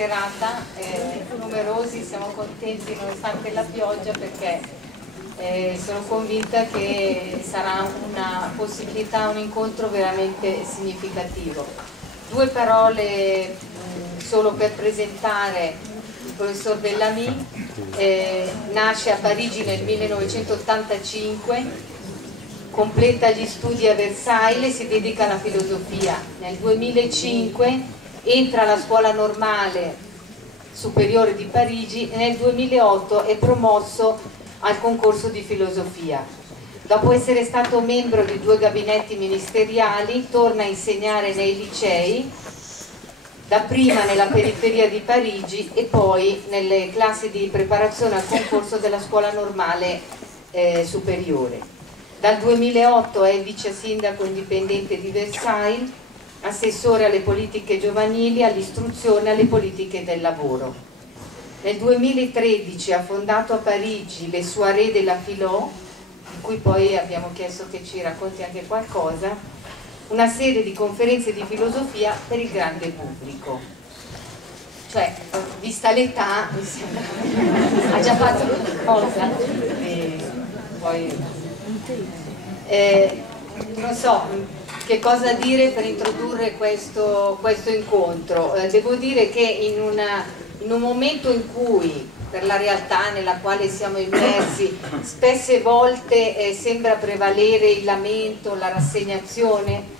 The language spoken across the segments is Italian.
serata, numerosi, siamo contenti nonostante la pioggia perché sono convinta che sarà una possibilità, un incontro veramente significativo. Due parole solo per presentare il professor Bellamy. Nasce a Parigi nel 1985, completa gli studi a Versailles e si dedica alla filosofia. Nel 2005 entra alla Scuola Normale Superiore di Parigi e nel 2008 è promosso al concorso di filosofia. Dopo essere stato membro di 2 gabinetti ministeriali, torna a insegnare nei licei, dapprima nella periferia di Parigi e poi nelle classi di preparazione al concorso della Scuola Normale Superiore. Dal 2008 è vice sindaco indipendente di Versailles, assessore alle politiche giovanili, all'istruzione e alle politiche del lavoro. Nel 2013 ha fondato a Parigi le Soirée de la Philo, di cui poi abbiamo chiesto che ci racconti anche qualcosa, una serie di conferenze di filosofia per il grande pubblico. Cioè, vista l'età, ha già fatto qualcosa. Poi, non so che cosa dire per introdurre questo incontro. Devo dire che in un momento in cui, per la realtà nella quale siamo immersi, spesse volte sembra prevalere il lamento, la rassegnazione,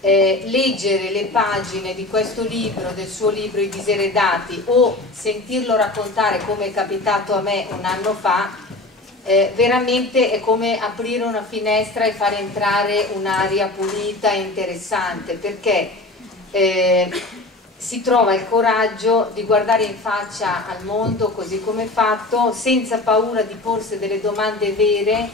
leggere le pagine di questo libro, del suo libro I diseredati, o sentirlo raccontare come è capitato a me un anno fa, veramente è come aprire una finestra e far entrare un'aria pulita e interessante, perché si trova il coraggio di guardare in faccia al mondo così come è fatto, senza paura di porsi delle domande vere,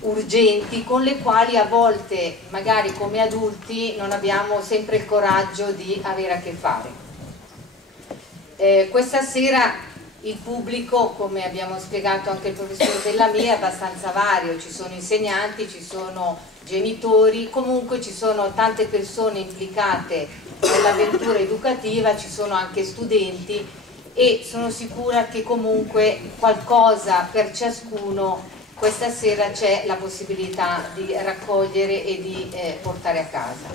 urgenti, con le quali a volte, magari come adulti, non abbiamo sempre il coraggio di avere a che fare. Questa sera il pubblico, come abbiamo spiegato anche il professor Bellamy, è abbastanza vario, ci sono insegnanti, ci sono genitori, comunque ci sono tante persone implicate nell'avventura educativa, ci sono anche studenti e sono sicura che comunque qualcosa per ciascuno questa sera c'è la possibilità di raccogliere e di portare a casa.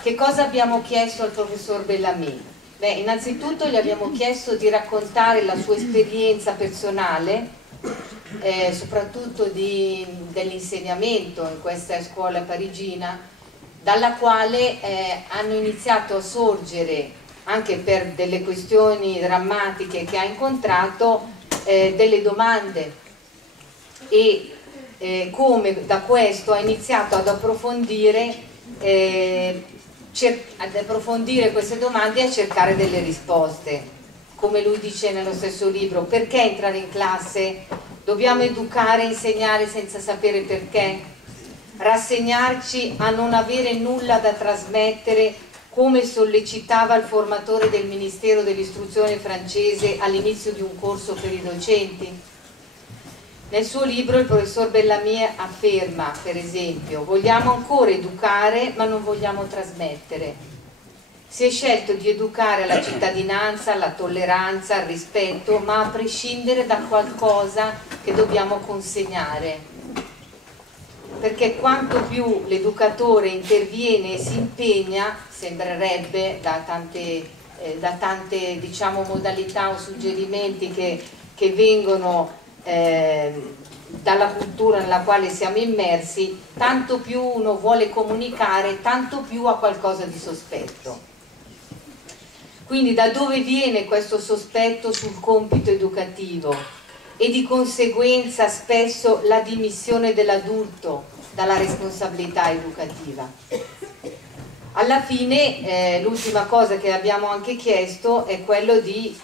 Che cosa abbiamo chiesto al professor Bellamy? Beh, innanzitutto gli abbiamo chiesto di raccontare la sua esperienza personale, soprattutto dell'insegnamento in questa scuola parigina, dalla quale hanno iniziato a sorgere, anche per delle questioni drammatiche che ha incontrato, delle domande e come da questo ha iniziato ad approfondire queste domande e a cercare delle risposte. Come lui dice nello stesso libro, perché entrare in classe? Dobbiamo educare e insegnare senza sapere perché? Rassegnarci a non avere nulla da trasmettere, come sollecitava il formatore del Ministero dell'Istruzione francese all'inizio di un corso per i docenti? Nel suo libro il professor Bellamy afferma, per esempio, vogliamo ancora educare ma non vogliamo trasmettere. Si è scelto di educare alla cittadinanza, alla tolleranza, al rispetto, ma a prescindere da qualcosa che dobbiamo consegnare. Perché quanto più l'educatore interviene e si impegna, sembrerebbe da tante diciamo, modalità o suggerimenti che vengono dalla cultura nella quale siamo immersi, tanto più uno vuole comunicare, tanto più ha qualcosa di sospetto. Quindi da dove viene questo sospetto sul compito educativo e di conseguenza spesso la dimissione dell'adulto dalla responsabilità educativa? Alla fine l'ultima cosa che abbiamo anche chiesto è quello di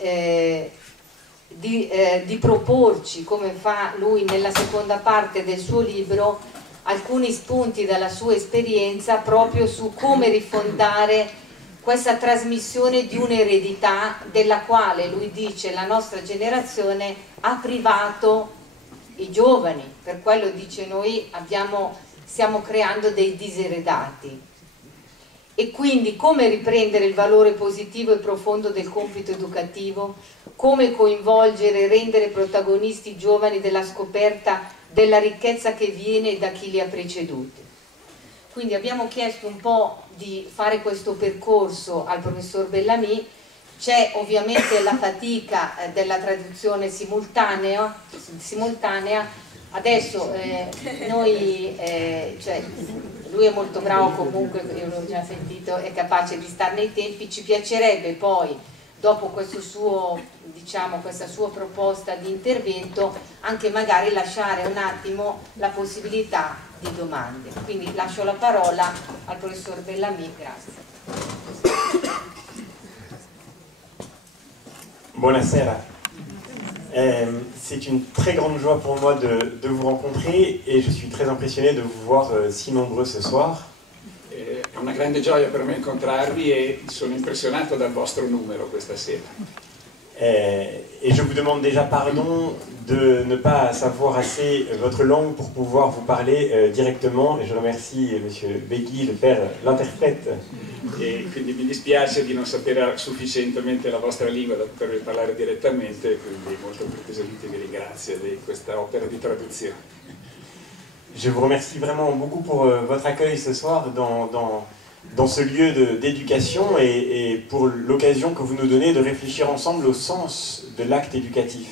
proporci, come fa lui nella seconda parte del suo libro, alcuni spunti dalla sua esperienza proprio su come rifondare questa trasmissione di un'eredità della quale lui dice la nostra generazione ha privato i giovani, per quello dice noi stiamo creando dei diseredati. E quindi come riprendere il valore positivo e profondo del compito educativo, come coinvolgere e rendere protagonisti i giovani della scoperta della ricchezza che viene da chi li ha preceduti. Quindi abbiamo chiesto un po' di fare questo percorso al professor Bellamy. C'è ovviamente la fatica della traduzione simultanea. Adesso lui è molto bravo comunque, io l'ho già sentito, è capace di stare nei tempi. Ci piacerebbe poi, dopo questo suo, questa sua proposta di intervento, anche magari lasciare un attimo la possibilità di domande. Quindi lascio la parola al professor Bellamy, grazie. Buonasera. C'est une très grande joie pour moi de vous rencontrer et je suis très impressionné de vous voir si nombreux ce soir. È una grande gioia per me incontrarvi e sono impressionato dal vostro numero questa sera. Et je vous demande déjà pardon de ne pas savoir assez votre langue pour pouvoir vous parler directement et je remercie M. Beghi de faire l'interprète. E quindi mi dispiace di non sapere sufficientemente la vostra lingua da potervi parlare direttamente, quindi molto cortesemente vi ringrazio di questa opera di traduzione. Je vous remercie vraiment beaucoup pour votre accueil ce soir dans ce lieu d'éducation et pour l'occasion que vous nous donnez de réfléchir ensemble au sens de l'acte éducatif.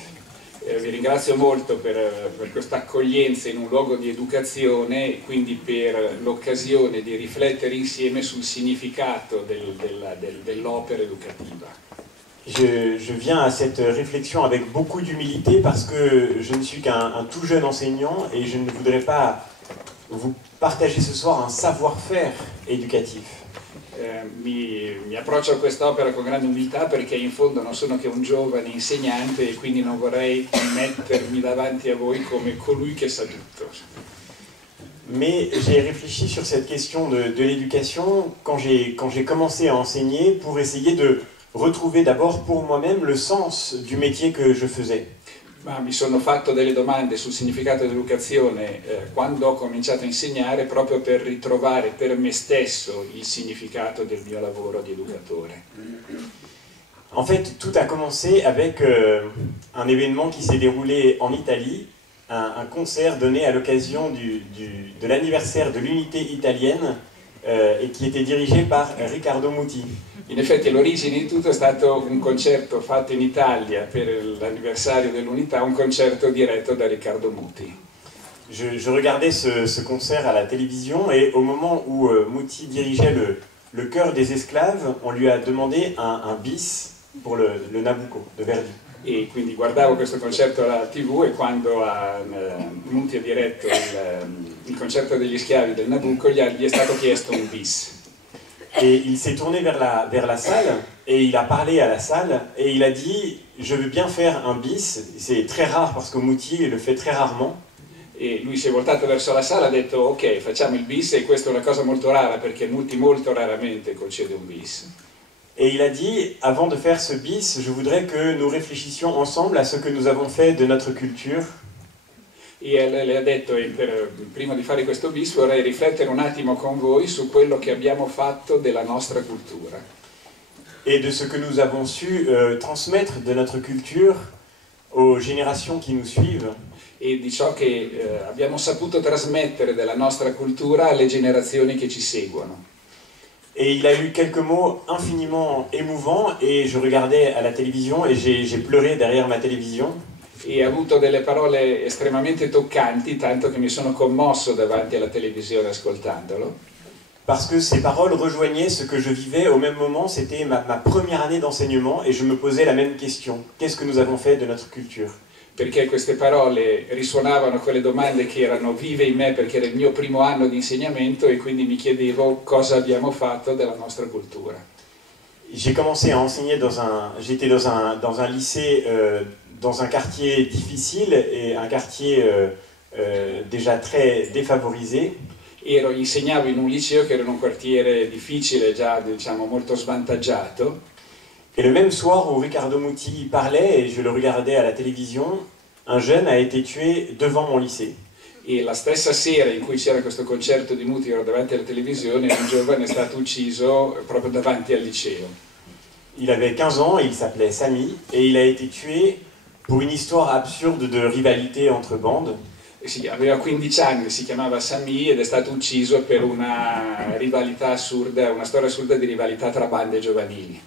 Vi ringrazio molto per questa accoglienza in un luogo di educazione e quindi per l'occasione di riflettere insieme sul significato dell'opera educativa. Je viens à cette réflexion avec beaucoup d'humilité parce que je ne suis qu'un tout jeune enseignant et je ne voudrais pas vous partager ce soir un savoir-faire éducatif. Mi approccio a quest'opera con grande umiltà perché in fondo non sono che un giovane insegnante e quindi non vorrei mettermi davanti a voi come colui che sa tutto. Mais j'ai réfléchi sur cette question de l'éducation quand j'ai commencé à enseigner pour essayer de retrouver d'abord pour moi-même le sens du métier que je faisais. Ma mi sono fatto delle domande sul significato dell'educazione quando ho cominciato a insegnare proprio per ritrovare per me stesso il significato del mio lavoro di educatore. En fait, tout a commencé avec un événement qui s'est déroulé en Italie, un concert donné à l'occasion de l'anniversaire de l'unité italienne et qui était dirigé par Riccardo Muti. In effetti l'origine di tutto è stato un concerto fatto in Italia per l'anniversario dell'unità, un concerto diretto da Riccardo Muti. Je regardais ce concert à la télévision et au moment où Muti dirigeait le chœur des esclaves, on lui a demandé un bis pour le Nabucco de Verdi. E quindi guardavo questo concerto alla TV e quando Muti ha diretto il concerto degli schiavi del Nabucco gli è stato chiesto un bis. Et il s'est tourné vers la salle et il a parlé à la salle et il a dit « Je veux bien faire un bis ». C'est très rare parce que Muti le fait très rarement. E lui si è voltato verso la sala e ha detto ok, facciamo il bis, e questa è una cosa molto rara perché Muti molto raramente concede un bis. Et il a dit, avant de faire ce bis, je voudrais que nous réfléchissions ensemble à ce que nous avons fait de notre culture. E le ha detto, prima di fare questo bis vorrei riflettere un attimo con voi su quello che abbiamo fatto della nostra cultura. Et de ce que nous avons su transmettre de notre culture aux générations qui nous suivent. E di ciò che abbiamo saputo trasmettere della nostra cultura alle generazioni che ci seguono. Et il a eu quelques mots infiniment émouvants et je regardais à la télévision et j'ai pleuré derrière ma télévision. E ha avuto delle parole estremamente toccanti, tanto che mi sono commosso davanti alla televisione ascoltandolo. Parce que ces paroles rejoignaient ce que je vivais au même moment, c'était ma première année d'enseignement et je me posais la même question. Qu'est-ce que nous avons fait de notre culture? Perché queste parole risuonavano quelle domande che erano vive in me perché era il mio primo anno di insegnamento e quindi mi chiedevo cosa abbiamo fatto della nostra cultura. J'ai commencé à enseigner j'étais dans un lycée, dans un quartier difficile et un quartier déjà très défavorisé. Insegnavo in un liceo che era in un quartiere difficile, già diciamo molto svantaggiato. Et le même soir où Riccardo Muti parlait et je le regardais à la télévision, un jeune a été tué devant mon lycée. E la stessa sera in cui c'era questo concerto di Mutiaro davanti alla televisione, un giovane è stato ucciso proprio davanti al liceo. Il avait 15 ans, il s'appelait Sami, et il a été tué pour une histoire absurde de rivalité entre bandes. Sì, aveva 15 anni, si chiamava Sami ed è stato ucciso per una rivalità assurda, una storia assurda di rivalità tra bande giovanili.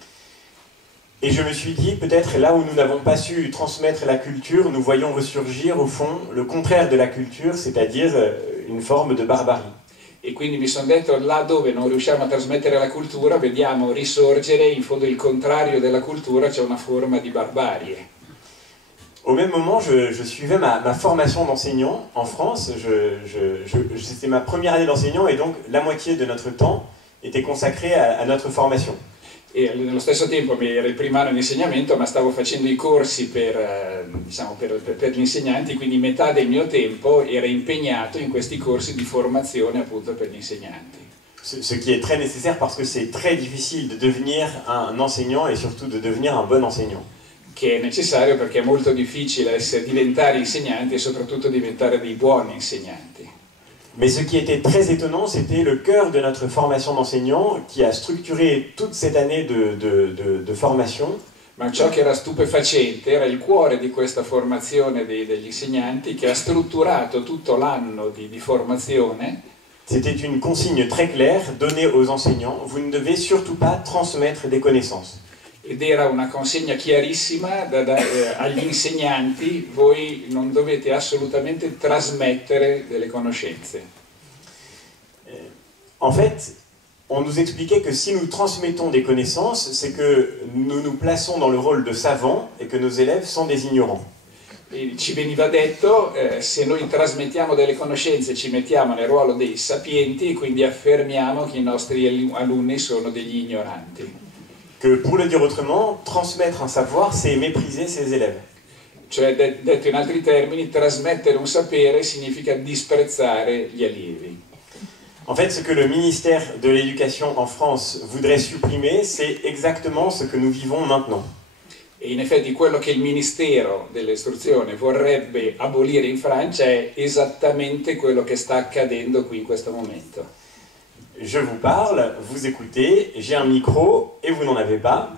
Et je me suis dit, peut-être là où nous n'avons pas su transmettre la culture, nous voyons ressurgir au fond le contraire de la culture, c'est-à-dire une forme de barbarie. E quindi mi sono detto, là dove non riusciamo a trasmettere la cultura, vediamo risorgere in fondo il contrario della cultura, c'è una forma di barbarie. Au même moment, je suivais ma formation d'enseignant en France. C'était ma première année d'enseignant et donc la moitié de notre temps était consacré à notre formation. E nello stesso tempo era il primo anno di insegnamento, ma stavo facendo i corsi per gli insegnanti, quindi metà del mio tempo era impegnato in questi corsi di formazione appunto per gli insegnanti. Ce qui est très nécessaire parce que c'est très difficile de devenir un enseignant et surtout de devenir un bon enseignant. Che è necessario perché è molto difficile diventare insegnanti e soprattutto diventare dei buoni insegnanti. Mais ce qui était très étonnant, c'était le cœur de notre formation d'enseignant qui a structuré toute cette année de formation. Ma ciò che era stupefacente era il cuore di questa formazione degli insegnanti che ha strutturato tutto l'anno di formazione. C'était une consigne très claire donnée aux enseignants, vous ne devez surtout pas transmettre des connaissances. Ed era una consegna chiarissima agli insegnanti, voi non dovete assolutamente trasmettere delle conoscenze. En fait, on nous expliquait que si nous transmettons des connaissances, c'est que nous nous plaçons dans le rôle de savants et que nos élèves sont des ignorants. E ci veniva detto, se noi trasmettiamo delle conoscenze ci mettiamo nel ruolo dei sapienti e quindi affermiamo che i nostri alunni sono degli ignoranti. Que pour le dire autrement, transmettre un savoir, c'est mépriser ses élèves. Cioè, detto in altri termini, trasmettere un sapere significa disprezzare gli allievi. En fait, ce que le ministère de l'Éducation en France voudrait supprimer, c'est exactement ce que nous vivons maintenant. E in effetti quello che il Ministero dell'Istruzione vorrebbe abolire in Francia è esattamente quello che sta accadendo qui in questo momento. Je vous parle, vous écoutez, j'ai un micro et vous n'en avez pas.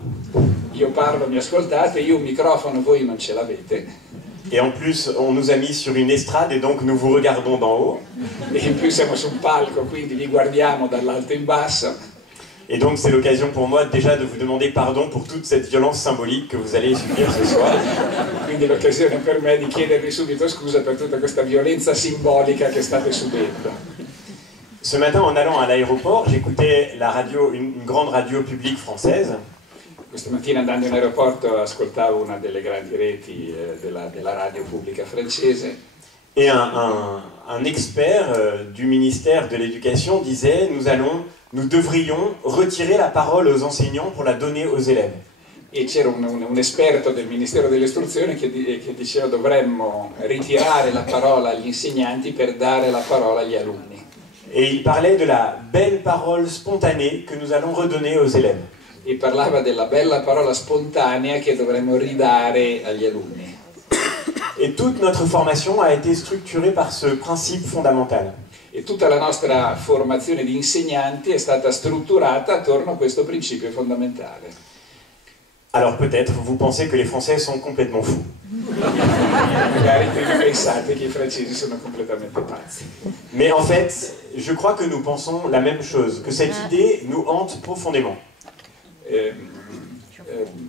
Io parlo, mi ascoltate, io un microfono, voi non ce l'avete. Et en plus, on nous a mis sur une estrade et donc nous vous regardons d'en haut. E in più siamo su un palco, quindi vi guardiamo dall'alto in basso. Et donc c'est l'occasion pour moi déjà de vous demander pardon pour toute cette violence symbolique que vous allez subir ce soir. Quindi l'occasione per me di chiedervi subito scusa per tutta questa violenza simbolica che state subendo. Ce matin, en allant à l'aéroport, j'écoutais la radio, une grande radio publique française. Questa mattina andando in aeroporto ascoltavo una delle grandi reti della radio pubblica francese. Et un expert du ministère de l'Éducation disait nous devrions retirer la parole aux enseignants pour la donner aux élèves. E c'era un esperto del Ministero dell'Istruzione che diceva dovremmo ritirare la parola agli insegnanti per dare la parola agli alunni. Et il parlait de la belle parole spontanée que nous allons redonner aux élèves. E parlava della bella parola spontanea che dovremmo ridare agli alunni. Et toute notre formation a été structurée par ce principe fondamental. E tutta la nostra formazione di insegnanti è stata strutturata attorno a questo principio fondamentale. Alors peut-être vous pensez que les Français sont complètement fous. Magari pensate che i francesi sono completamente pazzi. Mais en fait, je crois que nous pensons la même chose, que cette idée nous hante profondément.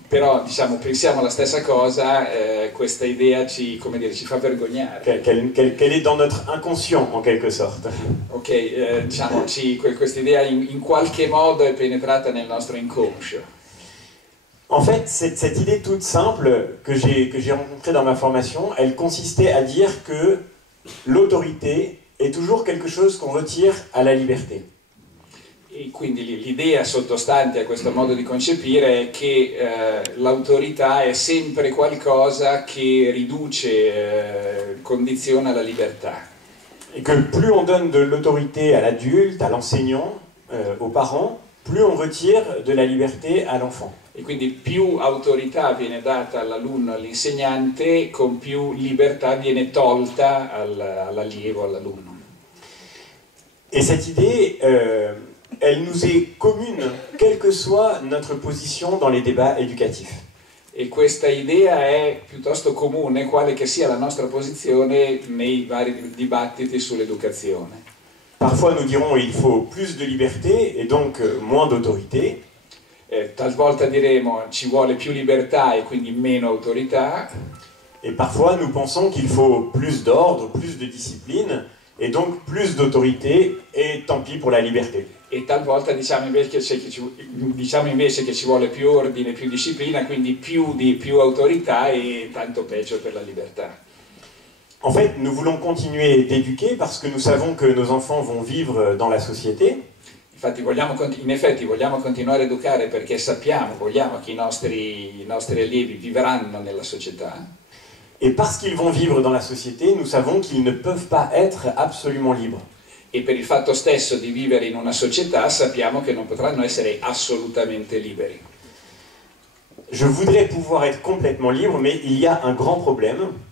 Però diciamo, pensiamo la stessa cosa, questa idea ci fa vergognare. Qu'elle est dans notre inconscient en quelque sorte. Ok, diciamo, questa idea in qualche modo è penetrata nel nostro inconscio. En fait, cette idée toute simple que j'ai rencontrée dans ma formation, elle consistait à dire que l'autorité est toujours quelque chose qu'on retire à la liberté. E quindi l'idea sottostante a questo modo di concepire è che l'autorità è sempre qualcosa che riduce, condiziona la libertà. Et que plus on donne de l'autorité à l'adulte, à l'enseignant, aux parents, plus on retire de la liberté à l'enfant. E quindi più autorità viene data all'alunno, all'insegnante, con più libertà viene tolta all'allievo, all'alunno. Et cette idée, elle nous est commune, quelle que soit notre position dans les débats éducatifs. E questa idea è piuttosto comune, quale che sia la nostra posizione nei vari dibattiti sull'educazione. Parfois nous dirons il faut plus de liberté et donc moins d'autorité. Talvolta diremo ci vuole più libertà e quindi meno autorità. Et parfois nous pensons qu'il faut plus d'ordre, plus de discipline et donc plus d'autorité et tant pis pour la liberté. E talvolta diciamo invece che ci vuole più ordine, più disciplina, quindi più autorità e tanto peggio per la libertà. En fait, nous voulons continuer d'éduquer parce que nous savons que nos enfants vont vivre dans la société. Infatti in effetti vogliamo continuare a educare perché vogliamo che i nostri allievi vivranno nella società. Et parce qu'ils vont vivre dans la société, nous savons qu'ils ne peuvent pas être absolument libres. E per il fatto stesso di vivere in una società sappiamo che non potranno essere assolutamente liberi. Je voudrais pouvoir être complètement libre, mais il y a un grand problème.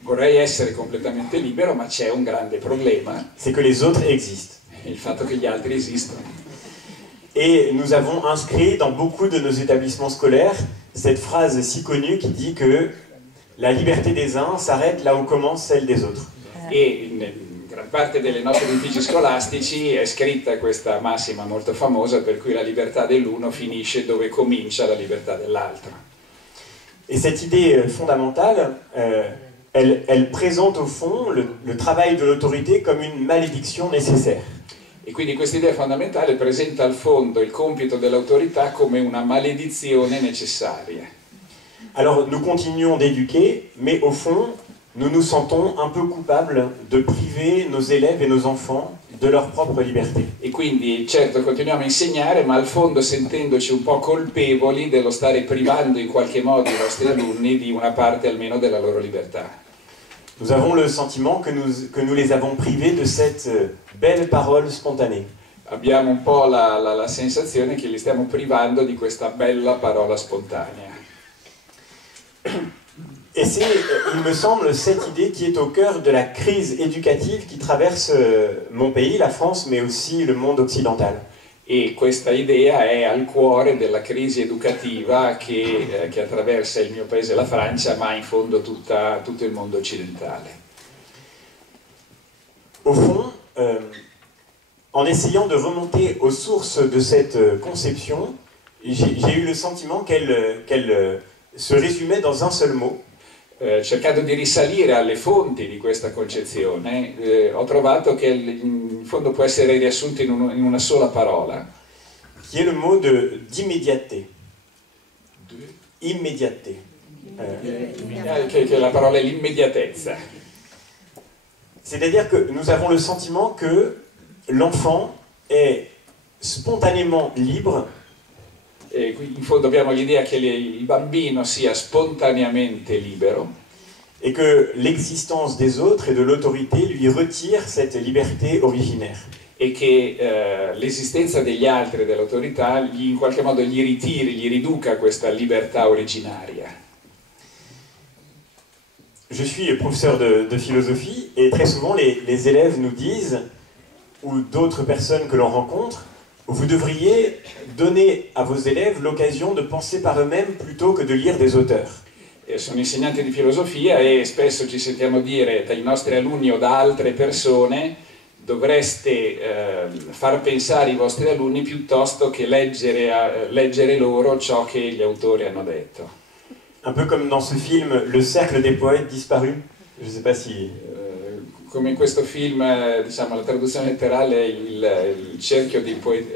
Vorrei essere completamente libero, ma c'è un grande problema. C'est que les autres existent. Il fatto che gli altri esistono. Et nous avons inscrit dans beaucoup de nos établissements scolaires cette phrase si connue qui dit que la liberté des uns s'arrête là où commence celle des autres. E in gran parte dei nostri edifici scolastici è scritta questa massima molto famosa per cui la libertà dell'uno finisce dove comincia la libertà dell'altro. Et cette idée fondamentale, elle présente au fond le travail de l'autorité comme une malédiction nécessaire. E quindi questa idea fondamentale presenta al fondo il compito dell'autorità come una maledizione necessaria. Alors nous continuons d'éduquer, mais au fond, nous nous sentons un peu coupables de priver nos élèves et nos enfants de leur propre liberté. E quindi certo continuiamo a insegnare, ma al fondo sentendoci un po' colpevoli dello stare privando in qualche modo i nostri alunni di una parte almeno della loro libertà. Nous avons le sentiment que nous les avons privés de cette belle parole spontanée. Abbiamo un po' la sensazione che li stiamo privando di questa bella parola spontanea. Et c'est, il me semble, cette idée qui est au cœur de la crise éducative qui traverse mon pays, la France, mais aussi le monde occidental. E questa idea è al cuore della crisi educativa che attraversa il mio paese, la Francia, ma in fondo tutto il mondo occidentale. Au fond, en essayant de remonter aux sources de cette conception, j'ai eu le sentiment qu'elle se résumait dans un seul mot. Cercando di risalire alle fonti di questa concezione, ho trovato che in fondo può essere riassunto in una sola parola. Qui est le mot d'immédiateté. Immédiateté. Che la parola è l'immediatezza. C'est-à-dire que nous avons le sentiment que l'enfant est spontanément libre. In fondo abbiamo l'idea che il bambino sia spontaneamente libero et que l'existence des autres et de l'autorité lui retire cette liberté originaire. E che l'esistenza degli altri e dell'autorità in qualche modo gli riduca questa libertà originaria. Je suis professeur de philosophie et très souvent les élèves nous disent, ou d'autres personnes que l'on rencontre, vous devriez donner à vos élèves l'occasion de penser par eux-mêmes plutôt que de lire des auteurs. Sono insegnante di filosofia e spesso ci sentiamo dire dai nostri alunni o da altre persone dovreste far pensare i vostri alunni piuttosto che leggere loro ciò che gli autori hanno detto. Un peu comme dans ce film Le cercle des poètes disparus. Je ne sais pas si... Come in questo film, diciamo, la traduzione letterale è il cerchio dei poeti...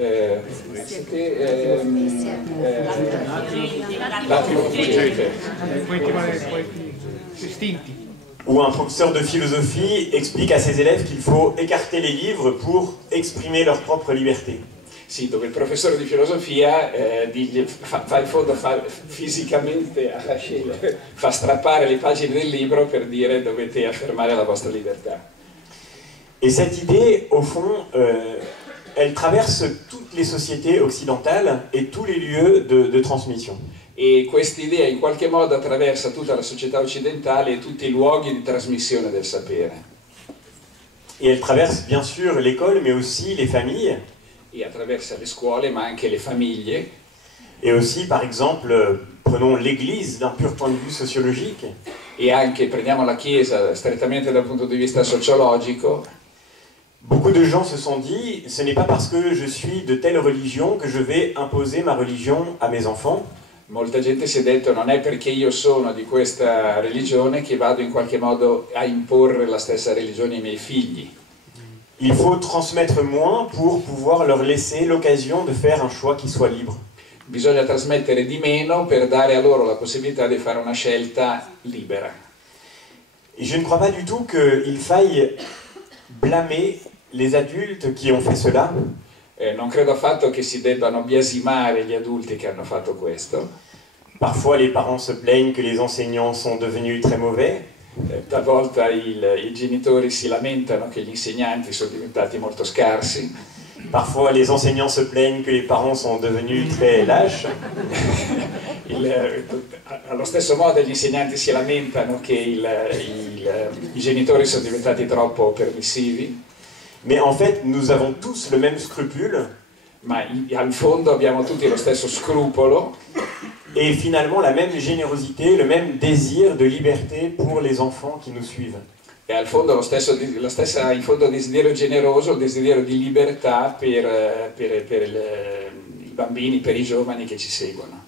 Où un professeur de philosophie explique à ses élèves qu'il faut écarter les livres pour exprimer leur propre liberté. Sì, dove il professore di filosofia fa fisicamente fa strappare le pagine del libro per dire dovete affermare la vostra libertà. Et cette idée, au fond, elle traverse toutes les sociétés occidentales et tous les lieux de transmission. E questa idea in qualche modo attraversa tutta la società occidentale e tutti i luoghi di trasmissione del sapere. Et elle traverse bien sûr l'école, mais aussi les familles. E attraversa le scuole, ma anche le famiglie. Et aussi, par exemple, prenons l'Église d'un pur point de vue sociologique. E anche prendiamo la Chiesa strettamente dal punto di vista sociologico. Beaucoup de gens se sont dit, ce n'est pas parce que je suis de telle religion que je vais imposer ma religion à mes enfants. Molta gente si è detto non è perché io sono di questa religione che vado in qualche modo a imporre la stessa religione ai miei figli. Il faut transmettre moins pour pouvoir leur laisser l'occasion de faire un choix qui soit libre. Bisogna trasmettere di meno per dare a loro la possibilità di fare una scelta libera. Et je ne crois pas du tout qu'il faille blâmer les adultes qui ont fait cela. Non credo affatto che si debbano biasimare gli adulti che hanno fatto questo. Parfois les parents se plaignent que les enseignants sont devenus très mauvais. Talvolta i genitori si lamentano che gli insegnanti sono diventati molto scarsi. Parfois les enseignants se plaignent que les parents sont devenus très lâches. Allo stesso modo gli insegnanti si lamentano che i genitori sono diventati troppo permissivi. Mais en fait, nous avons tous le même scrupule. Ma al fondo abbiamo tutti lo stesso scrupolo. Et finalement la même générosité, le même désir de liberté pour les enfants qui nous suivent. E al fondo lo stesso in fondo desiderio generoso, il desiderio di libertà per i bambini, per i giovani che ci seguono.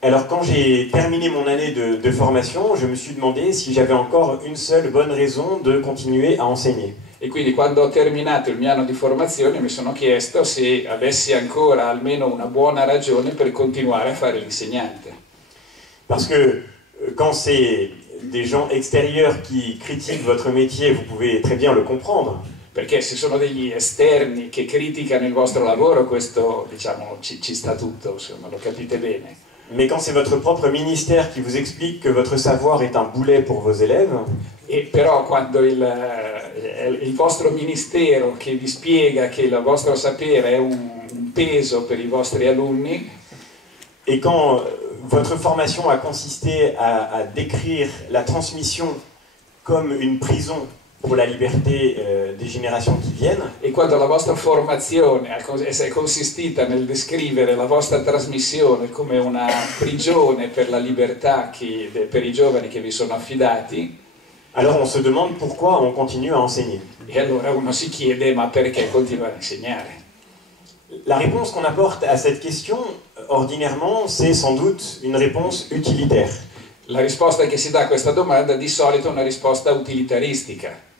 Alors quand j'ai terminé mon année de formation, je me suis demandé si j'avais encore une seule bonne raison de continuer à enseigner. E quindi quando ho terminato il mio anno di formazione mi sono chiesto se avessi ancora almeno una buona ragione per continuare a fare l'insegnante. Parce que quand c'est des gens extérieurs qui critiquent votre métier, vous pouvez très bien le comprendre. Perché se sono degli esterni che criticano il vostro lavoro, questo diciamo ci sta tutto, insomma, lo capite bene. Mais quand c'est votre propre ministère qui vous explique que votre savoir est un boulet pour vos élèves, e però quando il vostro ministero che vi spiega che il vostro sapere è un peso per i vostri alunni, et quand votre formation a consisté à décrire la transmission comme une prison pour la liberté des générations qui viennent, e quando la vostra formazione è consistita nel descrivere la vostra trasmissione come una prigione per la libertà per i giovani che vi sono affidati, alors on se demande pourquoi on continue à enseigner. E allora uno si chiede ma perché continuare a insegnare? La réponse qu'on apporte à cette question, ordinairement, c'est sans doute une réponse utilitaire. La risposta che si dà a questa domanda di solito è una risposta utilitaristica.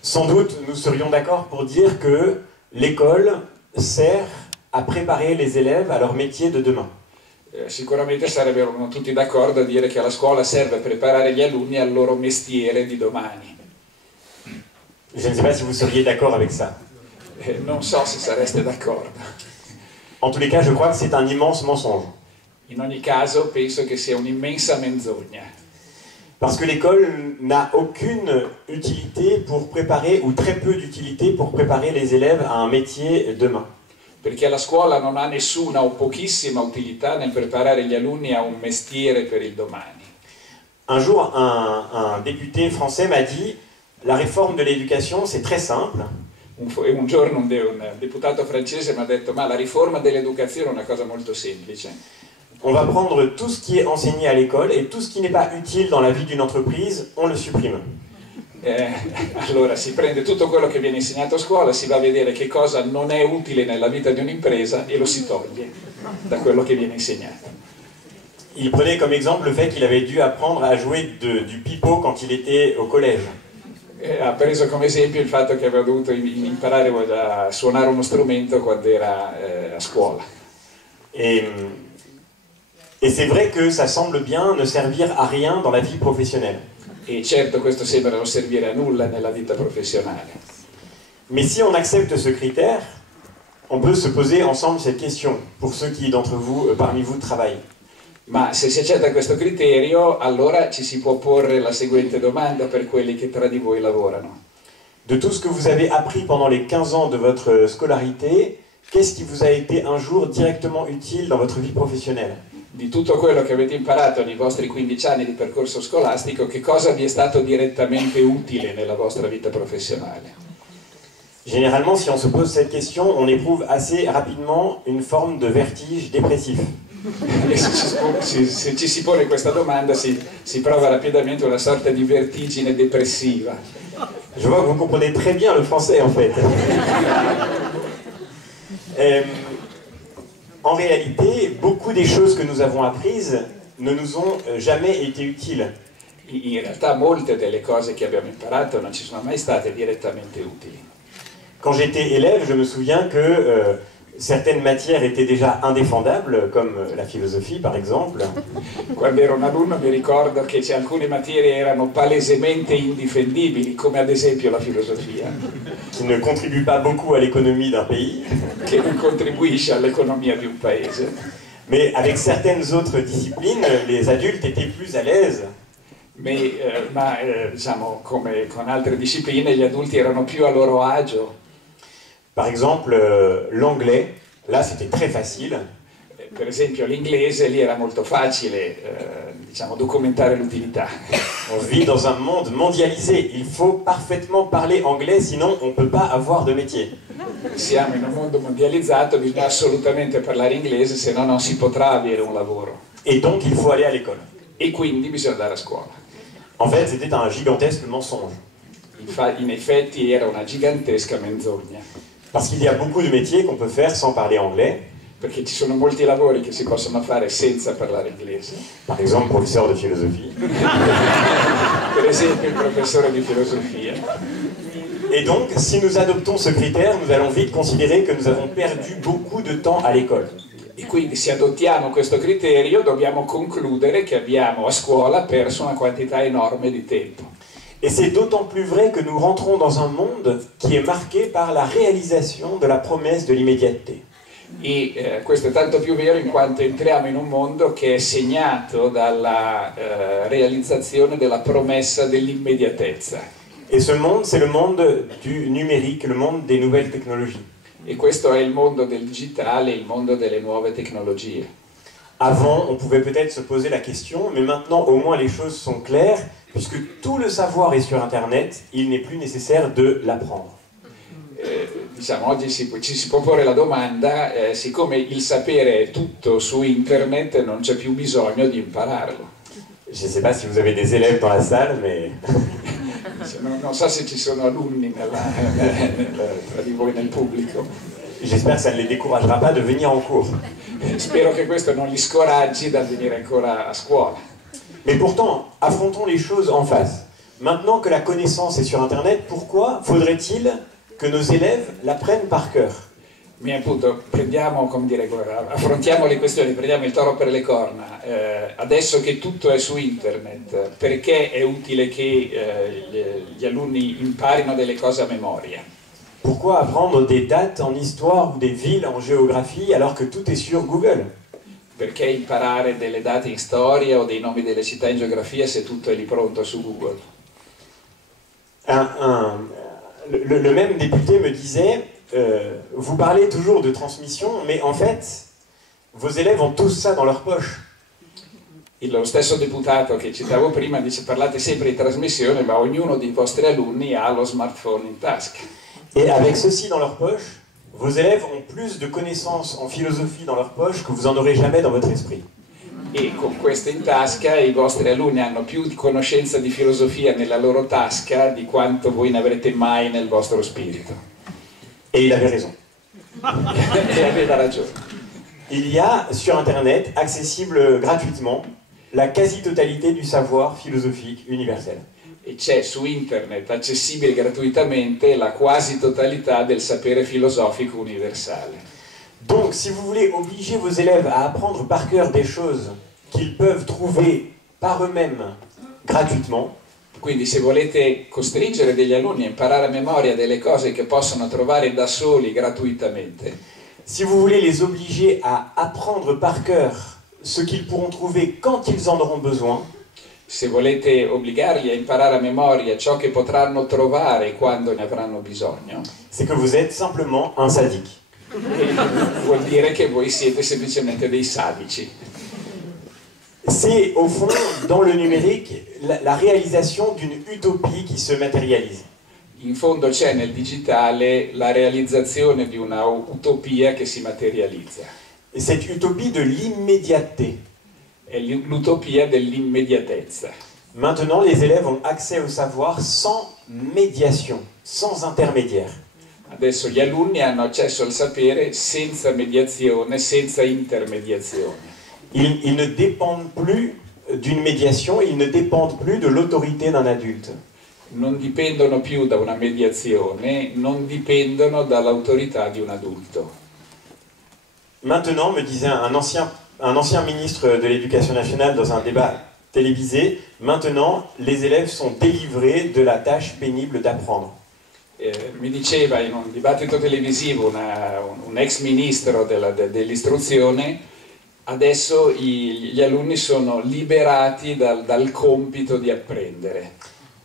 Sans doute, nous serions d'accord pour dire que l'école sert à préparer les élèves à leur métier de demain. Sicuramente sarebbero tutti d'accordo a dire che la scuola serve a preparare gli alunni al loro mestiere di domani. Je ne sais pas si vous seriez d'accord avec ça. Non so se sareste d'accordo. En tous les cas, je crois que c'est un immense mensonge. In ogni caso penso che sia un'immensa menzogna. Parce que l'école n'a aucune utilité pour préparer, ou très peu d'utilité pour préparer les élèves à un métier demain. Perché la scuola non ha nessuna o pochissima utilità nel preparare gli alunni a un mestiere per il domani. Un jour, un député français m'a dit « La réforme de l'éducation, c'est très simple. » Un giorno un deputato francese mi ha detto ma la riforma dell'educazione è una cosa molto semplice. On va prendre tout ce qui est enseigné à l'école et tout ce qui n'est pas utile dans la vie d'une entreprise, on le supprime. Allora si prende tutto quello che viene insegnato a scuola, si va a vedere che cosa non è utile nella vita di un'impresa e lo si toglie da quello che viene insegnato. Il prenait comme exemple le fait qu'il avait dû apprendre à jouer du pipeau quand il était au collège. Ha preso come esempio il fatto che aveva dovuto imparare a suonare uno strumento quando era a scuola. Et c'est vrai que ça semble bien ne servir à rien dans la vie professionnelle. E certo questo sembra non servire a nulla nella vita professionale. Mais si on accepte ce critère, on peut se poser ensemble cette question, pour ceux qui d'entre vous, parmi vous, travaillent. Ma se si accetta questo criterio, allora ci si può porre la seguente domanda per quelli che tra di voi lavorano. De tout ce que vous avez appris pendant les 15 ans de votre scolarité, qu'est-ce qui vous a été un jour directement utile dans votre vie professionnelle? Di tutto quello che avete imparato nei vostri 15 anni di percorso scolastico, che cosa vi è stato direttamente utile nella vostra vita professionale? Généralement, si on se pose cette question, on éprouve assez rapidement une forme de vertige dépressif. E se ci si pone questa domanda si prova rapidamente una sorta di vertigine depressiva. Je vois que vous comprenez très bien le français, en fait. En réalité, beaucoup des choses que nous avons apprises ne nous ont jamais été utiles. In realtà molte delle cose che abbiamo imparato non ci sono mai state direttamente utili. Quand j'étais élève, je me souviens que certaines matières étaient déjà indéfendables, comme la philosophie par exemple. Quando ero un alunno mi ricordo che alcune materie erano palesemente indifendibili, come ad esempio la filosofia. Qui ne contribuent pas beaucoup à l'économie d'un pays. Che non contribuisce all'economia di un paese. Mais avec certaines autres disciplines, les adultes étaient plus à l'aise. Diciamo, come con altre discipline, gli adulti erano più a loro agio. Par exemple, l'anglais, là c'était très facile. Per esempio l'inglese, lì era molto facile diciamo, documentare l'utilità. On vit dans un monde mondialisé, il faut parfaitement parler anglais, sinon on ne peut pas avoir de métier. Siamo in un mondo mondializzato, bisogna assolutamente parlare inglese, se no non si potrà avere un lavoro. Et donc il faut aller à l'école. E quindi bisogna andare a scuola. En fait, c'était un gigantesque mensonge. In effetti era una gigantesca menzogna. Parce qu'il y a beaucoup de métiers qu'on peut faire sans parler anglais. Perché ci sono molti lavori che si possono fare senza parlare inglese. Par exemple, professeur de philosophie. Per esempio il professore di filosofia. Et donc, si nous adoptons ce critère, nous allons vite considérer que nous avons perdu beaucoup de temps à l'école. E quindi se adottiamo questo criterio dobbiamo concludere che abbiamo a scuola perso una quantità enorme di tempo. Et c'est d'autant plus vrai que nous rentrons dans un monde qui est marqué par la réalisation de la promesse de l'immédiateté. Questo è tanto più vero in quanto entriamo in un mondo che è segnato dalla realizzazione della promessa dell'immediatezza. Et ce monde, c'est le monde du numérique, le monde des nouvelles technologies. E questo è il mondo del digitale, il mondo delle nuove tecnologie. Avant, on pouvait peut-être se poser la question, mais maintenant au moins les choses sont claires, puisque tout le savoir est sur Internet, il n'est plus nécessaire de l'apprendre. Diciamo, oggi ci si può porre la domanda, siccome il sapere è tutto su Internet, non c'è più bisogno di impararlo. Je ne sais pas si vous avez des élèves dans la salle, mais... Non so se ci sono alunni tra di voi nel pubblico. J'espère que ça ne les découragera pas de venir en cours. Spero che questo non li scoraggi dal venire ancora a scuola. Mais pourtant, affrontons les choses en face. Maintenant que la connaissance est sur Internet, pourquoi faudrait-il que nos élèves l'apprennent par cœur? Mais appunto, affrontiamo le questioni, prendiamo il toro per le corna. Adesso che tutto è su Internet, perché è utile che gli alunni imparino delle cose a memoria? Pourquoi apprendre des dates en histoire ou des villes en géographie alors que tout est sur Google? Perché imparare delle date in storia o dei nomi delle città in geografia se tutto è lì pronto su Google? Le même député me disait, vous parlez toujours de transmission, mais en fait, vos élèves ont tous ça dans leur poche. Lo stesso deputato che citavo prima dice: parlate sempre di trasmissione, ma ognuno dei vostri alunni ha lo smartphone in tasca. Et avec ceci dans leur poche, vos élèves ont plus de connaissances en philosophie dans leur poche que vous en aurez jamais dans votre esprit. E con questo in tasca i vostri alunni hanno più conoscenza di filosofia nella loro tasca di quanto voi ne avrete mai nel vostro spirito. Et il avait raison. E aveva ragione. Il y a sur Internet, accessible gratuitement, la quasi-totalité du savoir philosophique universel. E c'è su internet accessibile gratuitamente la quasi totalità del sapere filosofico universale. Donc, si vous voulez obliger vos élèves à apprendre par cœur des choses qu'ils peuvent trouver par eux-mêmes gratuitement, quindi se volete costringere degli alunni a imparare a memoria delle cose che possono trovare da soli gratuitamente, si vous voulez les obliger à apprendre par cœur ce qu'ils pourront trouver quand ils en auront besoin, Se volete obbligarli a imparare a memoria ciò che potranno trovare quando ne avranno bisogno, c'est que vous êtes simplement un sadique. vuol dire che voi siete semplicemente dei sadici. C'est au fond, dans le numérique, la réalisation d'une utopie qui se matérialise. In fondo c'è nel digitale la realizzazione di una utopia che si materializza. Et cette utopie de l'immédiateté. È l'utopia dell'immediatezza. Maintenant, les élèves ont accès au savoir sans médiation, sans intermédiaire. Adesso gli alunni hanno accesso al sapere senza mediazione, senza intermediazione. Ils ne dépendent plus d'une médiation, ils ne dépendent plus de l'autorité d'un adulte. Non dipendono più da una mediazione, non dipendono dall'autorità di un adulto. Maintenant, me disait un ancien ministre de l'Éducation nationale dans un débat télévisé, maintenant les élèves sont délivrés de la tâche pénible d'apprendre. Mi diceva in un dibattito televisivo un ex ministro dell'istruzione, adesso gli alunni sono liberati dal compito di apprendere.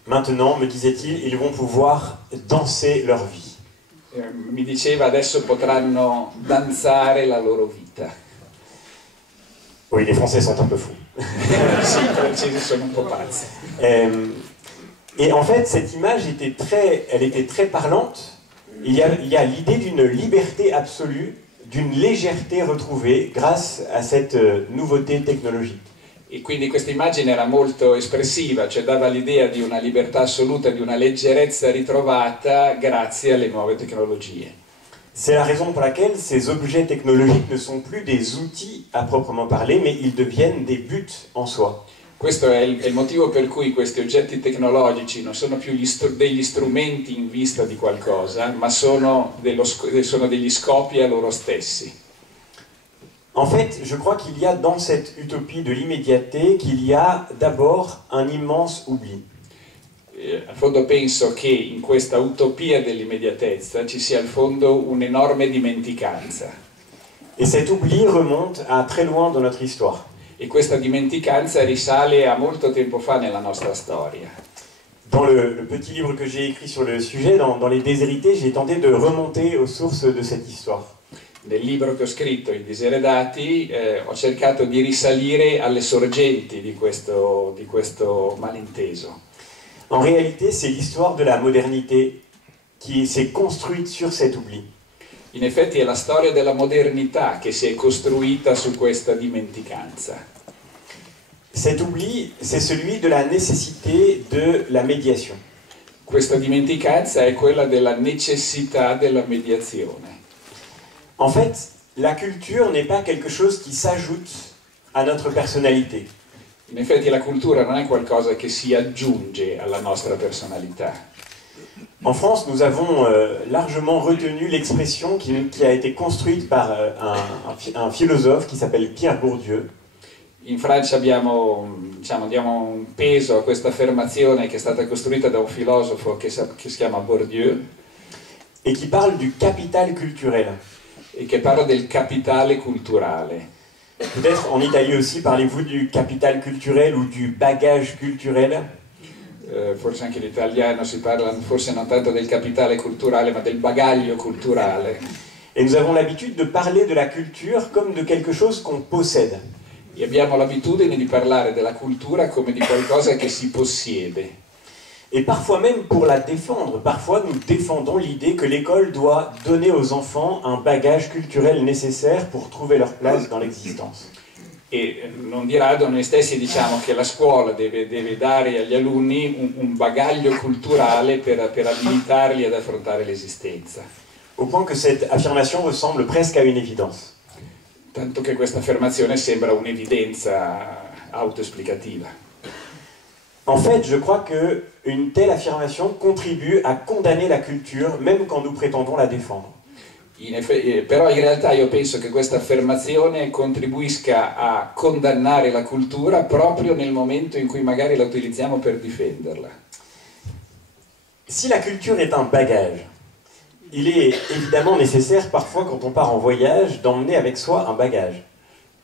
Maintenant, me disait-il, ils vont pouvoir danser leur vie. Mi diceva adesso potranno danzare la loro vita. Oui, les Français sont un peu fous. Sì, i francesi sono un po' pazzi. Et en fait, cette image était très parlante. Il y a l'idée d'une liberté absolue, d'une légèreté retrouvée grâce à cette nouveauté technologique. E quindi questa immagine era molto espressiva, cioè dava l'idea di una libertà assoluta, di una leggerezza ritrovata grazie alle nuove tecnologie. C'est la raison pour laquelle ces objets technologiques ne sont plus des outils à proprement parler, mais ils deviennent des buts en soi. Questo è il motivo per cui questi oggetti tecnologici non sono più degli strumenti in vista di qualcosa, ma sono degli scopi a loro stessi. En fait, je crois qu'il y a dans cette utopie de l'immédiateté, qu'il y a d'abord un immense oubli. Al fondo penso che in questa utopia dell'immediatezza ci sia al fondo un'enorme dimenticanza. Et cet oubli remonte à très loin dans notre histoire. E questa dimenticanza risale a molto tempo fa nella nostra storia. Dans le petit livre que j'ai écrit sur le sujet, dans Les Déshérités, j'ai tenté de remonter aux sources de cette histoire. Nel libro che ho scritto, I Diseredati, ho cercato di risalire alle sorgenti di questo malinteso. En réalité, c'est l'histoire de la modernité qui s'est construite sur cet oubli. In effetti è la storia della modernità che si è costruita su questa dimenticanza. Cet oubli, c'est celui de la nécessité de la médiation. Questa dimenticanza è quella della necessità della mediazione. En fait, la culture n'est pas quelque chose qui s'ajoute à notre personnalité. In effetti la cultura non è qualcosa che si aggiunge alla nostra personalità. En France, nous avons largement retenu l'expression qui a été construite par un philosophe qui s'appelle Pierre Bourdieu. In Francia diamo un peso a questa affermazione che è stata costruita da un filosofo che si chiama Bourdieu. Et qui parle du capital culturel. E che parla del capitale culturale. Peut-être en Italie aussi, parlez-vous du capital culturel ou du bagage culturel? Forse anche in italiano si parla forse non tanto del capitale culturale ma del bagaglio culturale. Et nous avons l'habitude de parler de la culture comme de quelque chose qu'on possède. E abbiamo l'abitudine di parlare della cultura come di qualcosa che si possiede. Et parfois même pour la défendre, parfois nous défendons l'idée que l'école doit donner aux enfants un bagage culturel nécessaire pour trouver leur place dans l'existence. E non di rado noi stessi diciamo che la scuola deve dare agli alunni un bagaglio culturale per abilitarli ad affrontare l'esistenza. Au point que cette affirmation ressemble presque à une évidence. Tanto che questa affermazione sembra un'evidenza autoesplicativa. En fait, je crois qu'une telle affirmation contribue à condamner la culture, même quand nous prétendons la défendre. Però in realtà io penso che questa affermazione contribuisca a condannare la cultura proprio nel momento in cui magari la utilizziamo per difenderla. Si la culture est un bagage, il est évidemment nécessaire parfois quand on part en voyage d'emmener avec soi un bagage.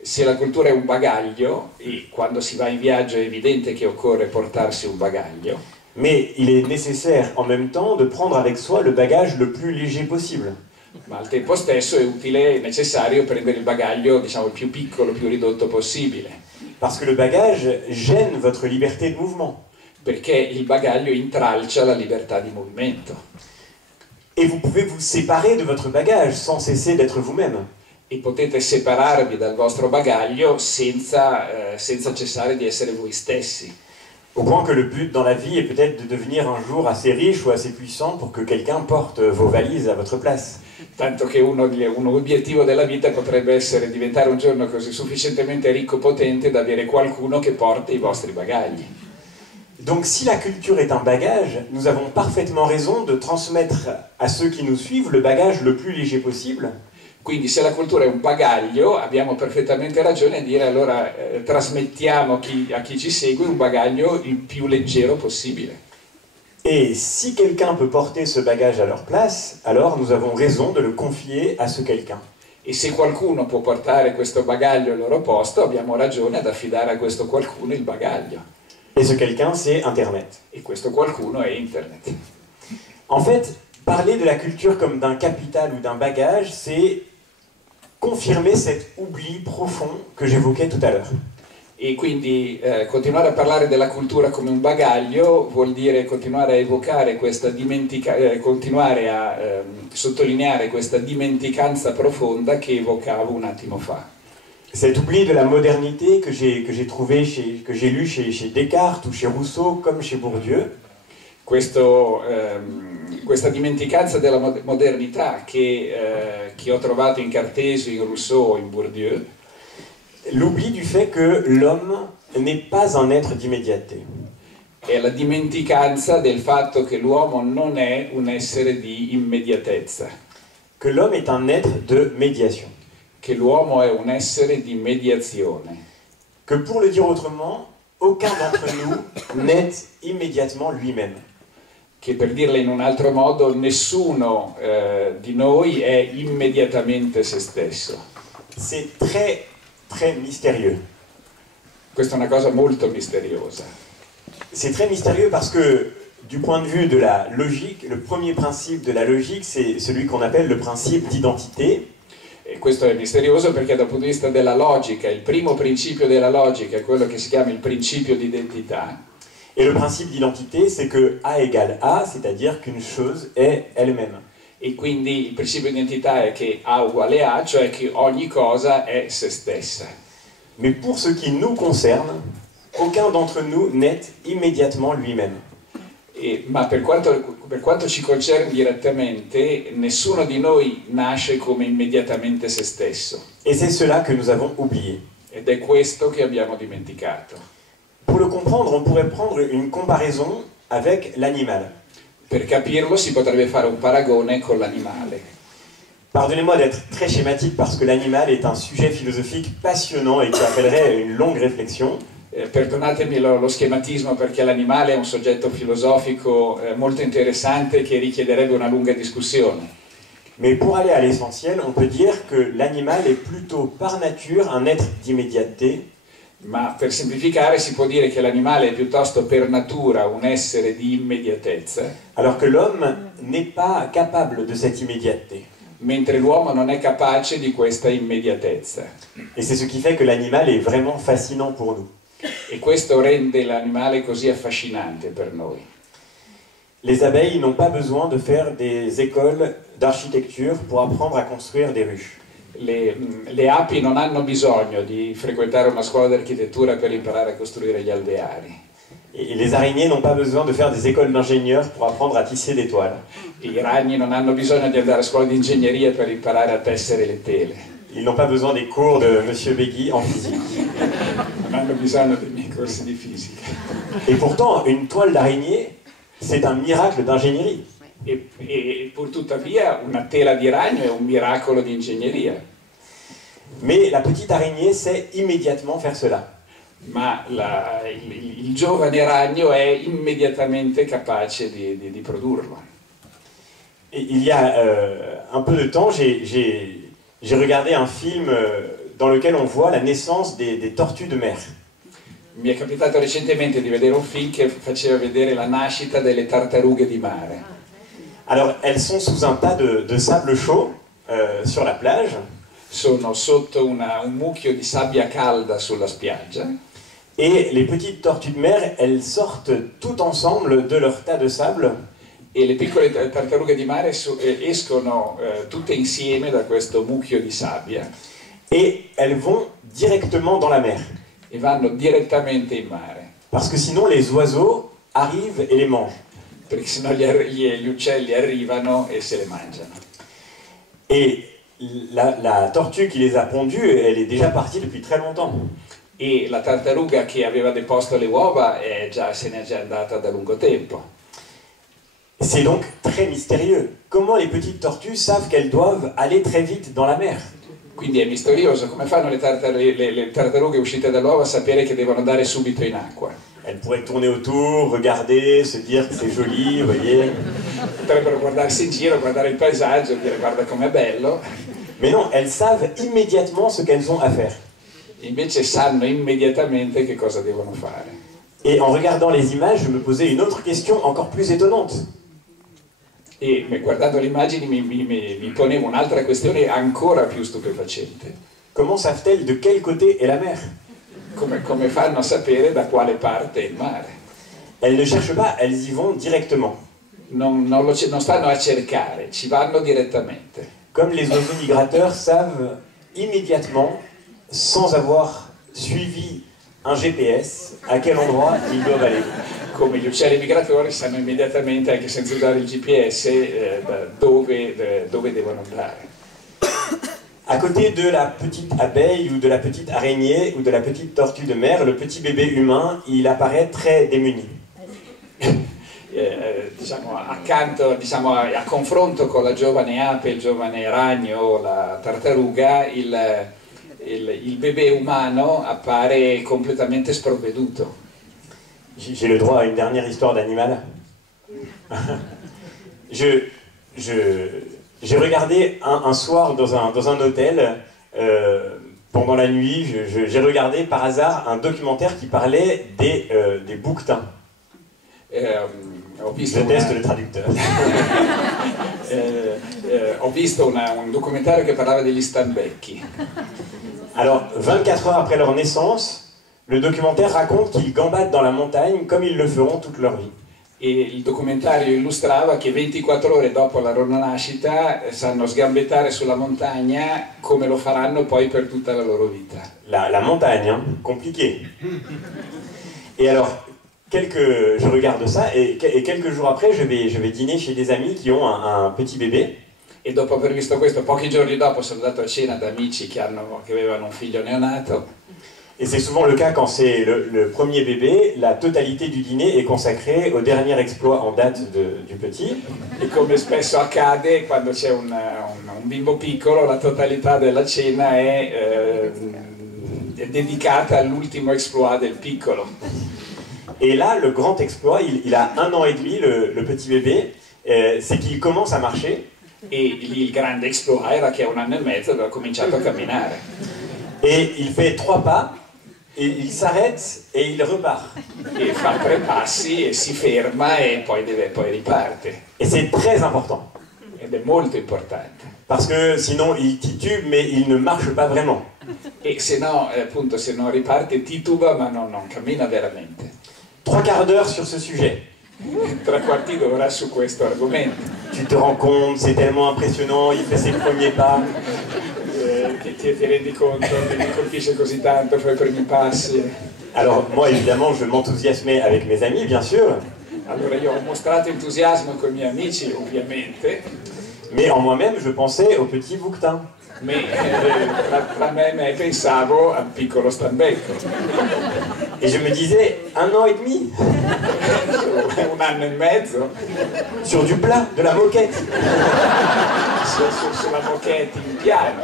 Se la cultura è un bagaglio, e quando si va in viaggio è evidente che occorre portarsi un bagaglio, mais il est nécessaire en même temps de prendre avec soi le bagage le plus léger possible. ma al tempo stesso è utile e necessario prendere il bagaglio, diciamo, il più piccolo, più ridotto possibile. Parce que le bagage gêne votre liberté de mouvement. Perché il bagaglio intralcia la libertà di movimento. Et vous pouvez vous séparer de votre bagage sans cesser d'être vous-même. E potete separarvi dal vostro bagaglio senza cessare di essere voi stessi. Au point que le but dans la vie est peut-être de devenir un jour assez riche ou assez puissant pour que quelqu'un porte vos valises à votre place. Tanto che un obiettivo della vita potrebbe essere diventare un giorno così sufficientemente ricco e potente da avere qualcuno che porti i vostri bagagli. Donc si la culture est un bagage, nous avons parfaitement raison de transmettre à ceux qui nous suivent le bagage le plus léger possible. Quindi se la cultura è un bagaglio, abbiamo perfettamente ragione a dire allora trasmettiamo a chi ci segue un bagaglio il più leggero possibile. Et si quelqu'un peut porter ce bagage à leur place, alors nous avons raison de le confier à ce quelqu'un. E se qualcuno può portare questo bagaglio al loro posto, abbiamo ragione ad affidare a questo qualcuno il bagaglio. Et ce quelqu'un, c'est Internet. E questo qualcuno è Internet. En fait, parler de la culture comme d'un capital ou d'un bagage, c'est confirmer cet oubli profond que j'évoquais tout à l'heure. E quindi continuare a parlare della cultura come un bagaglio vuol dire continuare a evocare questa continuare a sottolineare questa dimenticanza profonda che evocavo un attimo fa. Cet oubli de la modernité que j'ai trouvé, que j'ai lu chez Descartes ou chez Rousseau, comme chez Bourdieu. Questa dimenticanza della modernità che ho trovato in Cartesio, in Rousseau, in Bourdieu. L'oubli du fait que l'homme n'est pas un être d'immédiateté. È la dimenticanza del fatto che l'uomo non è un essere di immediatezza. Que l'homme est un être de médiation. Che l'uomo è un essere di mediazione. Que pour le dire autrement, aucun d'entre nous n'est immédiatement lui-même. Che per dirla in un altro modo, nessuno di noi è immediatamente se stesso. C'est très, très mystérieux. Questa è una cosa molto misteriosa. C'est très mystérieux parce que, du point de vue de la logique, le premier principe de la logique, c'est celui qu'on appelle le principe d'identité. E questo è misterioso perché dal punto di vista della logica, il primo principio della logica è quello che si chiama il principio di identità. Et le principe d'identité, c'est que A égale A, c'est-à-dire qu'une chose est elle-même. E quindi il principio di identità è che A uguale A, cioè che ogni cosa è se stessa. Mais pour ce qui nous concerne, aucun d'entre nous n'est immédiatement lui-même. Ma per quanto ci concerne direttamente, nessuno di noi nasce come immediatamente se stesso. Et c'est cela que nous avons oublié. Ed è questo che abbiamo dimenticato. Pour le comprendre, on pourrait prendre une comparaison avec l'animal. Per capirlo si potrebbe fare un paragone con l'animale. Pardonnez-moi d'être très schématique parce que l'animal est un sujet philosophique passionnant et qui appellerait une longue réflexion. Perdonatemi lo schematismo perché l'animale è un soggetto filosofico molto interessante che richiederebbe una lunga discussione. Mais pour aller à l'essentiel, on peut dire que l'animal est plutôt par nature un être d'immédiateté. Ma per semplificare si può dire che l'animale è piuttosto per natura un essere di immediatezza, alors que l'homme n'est pas capable de cette immédiateté. Mentre l'uomo non è capace di questa immediatezza. Et c'est ce qui fait que l'animal est vraiment fascinant pour nous. E questo rende l'animale così affascinante per noi. Les abeilles n'ont pas besoin de faire des écoles d'architecture pour apprendre à construire des ruches. Le api non hanno bisogno di frequentare una scuola d'architettura per imparare a costruire gli alveari. Et les araignées n'ont pas besoin de faire des écoles d'ingénieurs pour apprendre à tisser des toiles. I ragni non hanno bisogno di andare a scuola di ingegneria per imparare a tessere le tele. Ils n'ont pas besoin des cours de Monsieur Begui en physique. Non hanno bisogno dei miei corsi di fisica. Et pourtant, une toile d'araignée, c'est un miracle d'ingénierie. E pur tuttavia una tela di ragno è un miracolo di ingegneria. Mais la petite araignée sait immédiatement faire cela. Ma il giovane ragno è immediatamente capace di produrlo. Et il y a un peu de temps, j'ai regardé un film dans lequel on voit la naissance des tortues de mer. Mi è capitato recentemente di vedere un film che faceva vedere la nascita delle tartarughe di mare. Alors, elles sont sous un tas de sable chaud sur la plage. Sono sotto un mucchio di sabbia calda sulla spiaggia. Et les petites tortues de mer, elles sortent tout ensemble de leur tas de sable. E le piccole tartarughe di mare escono tutte insieme da questo mucchio di sabbia. Et elles vont directement dans la mer. E vanno direttamente in mare. Parce que sinon, les oiseaux arrivent et les mangent. Perché sennò gli uccelli arrivano e se le mangiano. Et la tortue qui les a pondues, elle est déjà partie depuis très longtemps. E la tartaruga che aveva deposto le uova se n'è già andata da lungo tempo. C'est donc très mystérieux. Comment les petites tortues savent qu'elles doivent aller très vite dans la mer? Quindi è misterioso, come fanno le tartarughe uscite dall'uovo a sapere che devono andare subito in acqua? Elles pourraient tourner autour, regarder, se dire que c'est joli, vous voyez. Potrebbero guardarsi in giro, guardare il paesaggio, dire guarda com'è bello. Mais non, elles savent immédiatement ce qu'elles ont à faire. Invece sanno immediatamente che cosa devono fare. Et en regardant les images, je me posais une autre question encore plus étonnante. E guardando le immagini mi ponevo un'altra questione ancora più stupefacente. Comment savent-elles de quel côté est la mer? Come fanno a sapere da quale parte è il mare? Elles ne cherchent pas, elles y vont directement. Non stanno a cercare, ci vanno direttamente. Comme les oiseaux migrateurs savent immédiatement, sans avoir suivi un GPS, à quel endroit ils doivent aller. Come gli uccelli migratori sanno immediatamente, anche senza usare il GPS, dove devono andare. À côté de la petite abeille ou de la petite araignée ou de la petite tortue de mer, le petit bébé humain, il apparaît très démuni. Diciamo, accanto, diciamo, a confronto con la giovane ape, il giovane ragno, la tartaruga, il bebè umano appare completamente sprovveduto. J'ai le droit à une dernière histoire d'animal. J'ai regardé un soir dans un hôtel, pendant la nuit, j'ai regardé par hasard un documentaire qui parlait des bouquetins. Je teste le traducteur. Ho visto un documentario che parlava degli stambecchi. Alors, 24 heures après leur naissance, le documentaire raconte qu'ils gambadent dans la montagne comme ils le feront toute leur vie. E il documentario illustrava che 24 ore dopo la loro nascita sanno sgambettare sulla montagna come lo faranno poi per tutta la loro vita. La montagne, hein, compliqué. Et alors, je regarde ça et quelques jours après, je vais dîner chez des amis qui ont un petit bébé. E dopo aver visto questo, pochi giorni dopo sono andato a cena da amici che avevano un figlio neonato. Et c'est souvent le cas quand c'est le premier bébé, la totalité du dîner est consacrée au dernier exploit en date du petit. E come spesso accade quando c'è un bimbo piccolo, la totalità della cena è dedicata all'ultimo exploit del piccolo. Et là, le grand exploit, il a 1 an et demi, le petit bébé, c'est qu'il commence à marcher. E lì il grande exploit era che a 1 anno e mezzo aveva cominciato a camminare. Et il fait 3 pas, et il s'arrête et il repart. E fa 3 passi e si ferma e poi riparte. Et c'est très important. Ed è molto importante. Parce que sinon il titube, mais il ne marche pas vraiment. E se no, appunto, se non riparte tituba ma non cammina veramente. 3 quarts d'heure sur ce sujet. 3 quarti d'ora su questo argomento. Tu te rends compte, c'est tellement impressionnant, il fait ses premiers pas. Ti rendi conto, mi colpisce così tanto, fa i primi passi. Alors moi évidemment je m'enthousiasmais avec mes amis bien sûr. Allora io ho mostrato entusiasmo con i miei amici ovviamente. Mais en moi-même je pensais au petit bouquetin. Tra me e me pensavo al piccolo stambecco. Et je me disais, 1 an et demi 1 anno e mezzo sur du plat, de la moquette. Sulla moquette in piano.